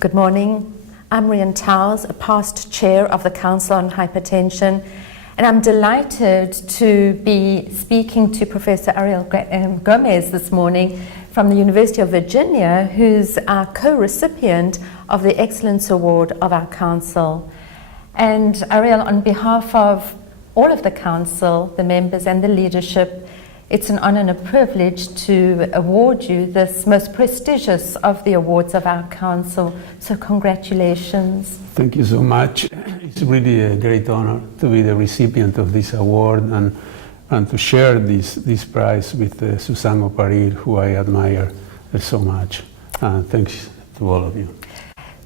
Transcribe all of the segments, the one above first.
Good morning. I'm Rhian Touyz, a past chair of the Council on Hypertension, and I'm delighted to be speaking to Professor Ariel Gomez this morning from the University of Virginia, who's our co-recipient of the Excellence Award of our Council. And Ariel, on behalf of all of the Council, the members and the leadership, it's an honor and a privilege to award you this most prestigious of the awards of our Council. So congratulations. Thank you so much. It's really a great honor to be the recipient of this award and to share this prize with Suzanne Oparil, who I admire so much. Thanks to all of you.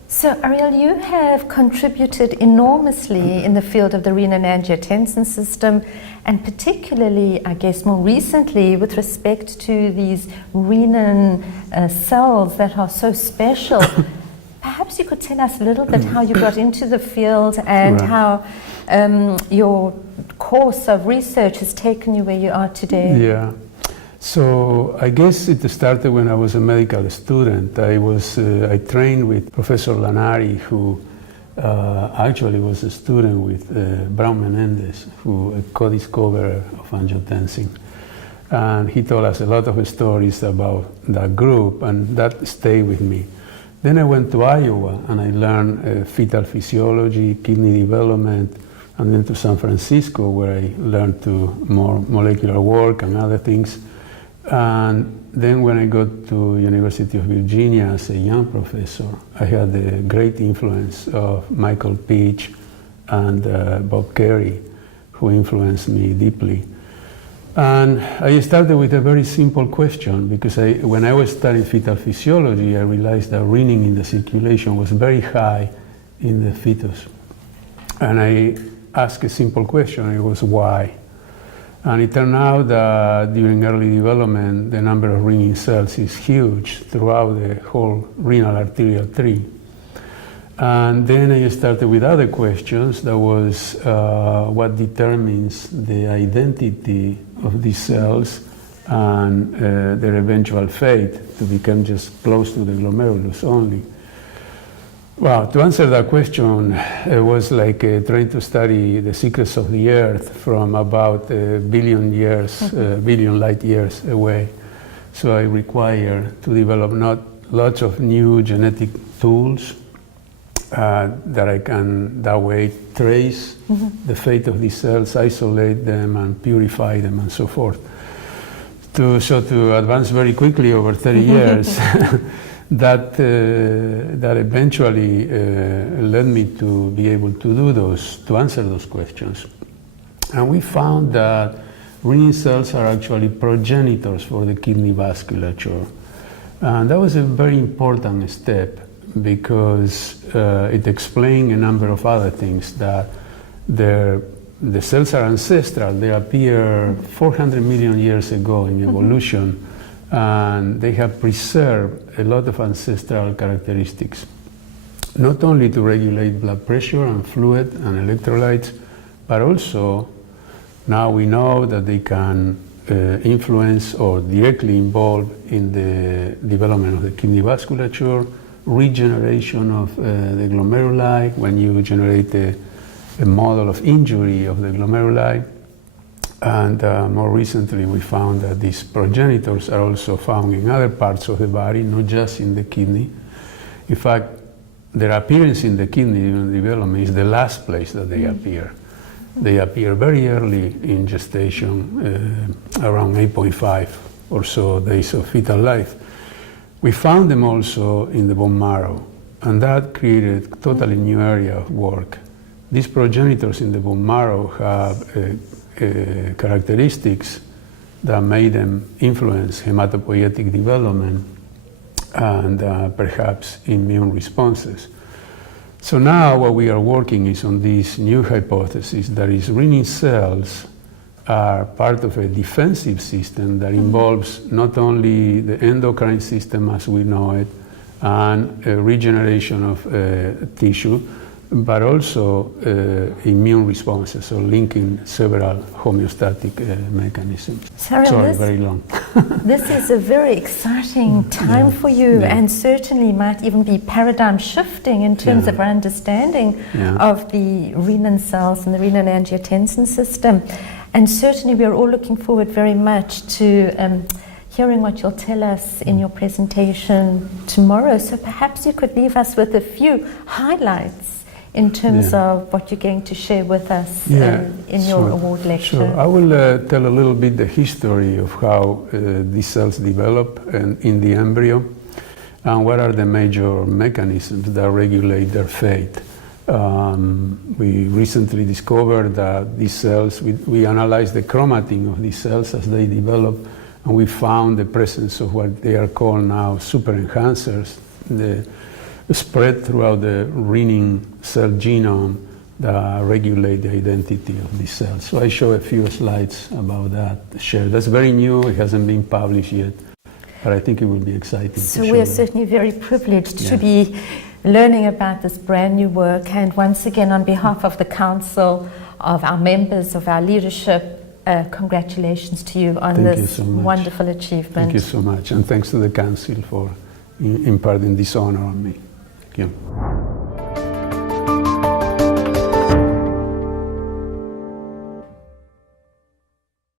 So Ariel, you have contributed enormously in the field of the renin-angiotensin system, and particularly, I guess, more recently with respect to these renin cells that are so special. Perhaps you could tell us a little bit how you got into the field and how your course of research has taken you where you are today. Yeah. So I guess it started when I was a medical student. I trained with Professor Lanari, who actually was a student with Brown Menendez, who a co-discoverer of angiotensin. And he told us a lot of stories about that group, and that stayed with me. Then I went to Iowa and I learned fetal physiology, kidney development, and then to San Francisco, where I learned more molecular work and other things. And then when I got to University of Virginia as a young professor, I had the great influence of Michael Peach and Bob Carey, who influenced me deeply. And I started with a very simple question, because when I was studying fetal physiology, I realized that renin in the circulation was very high in the fetus. And I asked a simple question, it was why? And it turned out that during early development, the number of renin cells is huge throughout the whole renal arterial tree. And then I started with other questions. That was what determines the identity of these cells and their eventual fate to become just close to the glomerulus only. Well, to answer that question, it was like trying to study the secrets of the Earth from about a billion light years away. So I require to develop not lots of new genetic tools that I can that way trace the fate of these cells, isolate them and purify them and so forth. So to advance very quickly over 30 years, that eventually led me to be able to answer those questions. And we found that renin cells are actually progenitors for the kidney vasculature. And that was a very important step, because it explained a number of other things, that the cells are ancestral. They appear 400 million years ago in evolution, and they have preserved a lot of ancestral characteristics, not only to regulate blood pressure and fluid and electrolytes, but also now we know that they can influence or directly involve in the development of the kidney vasculature, regeneration of the glomeruli when you generate a model of injury of the glomeruli. And more recently we found that these progenitors are also found in other parts of the body, not just in the kidney. In fact, their appearance in the kidney during development is the last place that they appear. They appear very early in gestation, around 8.5 or so days of fetal life. We found them also in the bone marrow, and that created a totally new area of work. These progenitors in the bone marrow have characteristics that made them influence hematopoietic development and perhaps immune responses. So now what we are working is on this new hypothesis, that is renin cells are part of a defensive system that involves not only the endocrine system as we know it and regeneration of tissue, but also immune responses, so linking several homeostatic mechanisms. Sorry, very long. This is a very exciting time for you, and certainly might even be paradigm shifting in terms of our understanding of the renin cells and the renin-angiotensin system. And certainly we're all looking forward very much to hearing what you'll tell us in your presentation tomorrow. So perhaps you could leave us with a few highlights in terms of what you're going to share with us in your award lecture. Sure. I will tell a little bit the history of how these cells develop in the embryo and what are the major mechanisms that regulate their fate. We recently discovered that these cells, we analyzed the chromatin of these cells as they develop, and we found the presence of what they are called now super enhancers, the spread throughout the renin cell genome that regulate the identity of these cells. So I show a few slides about that. Share. That's very new, it hasn't been published yet, but I think it will be exciting. So we are certainly very privileged to be learning about this brand new work, and once again on behalf of the Council, of our members, of our leadership, congratulations to you on this wonderful achievement. Thank you so much, and thanks to the Council for imparting this honor on me. Thank you.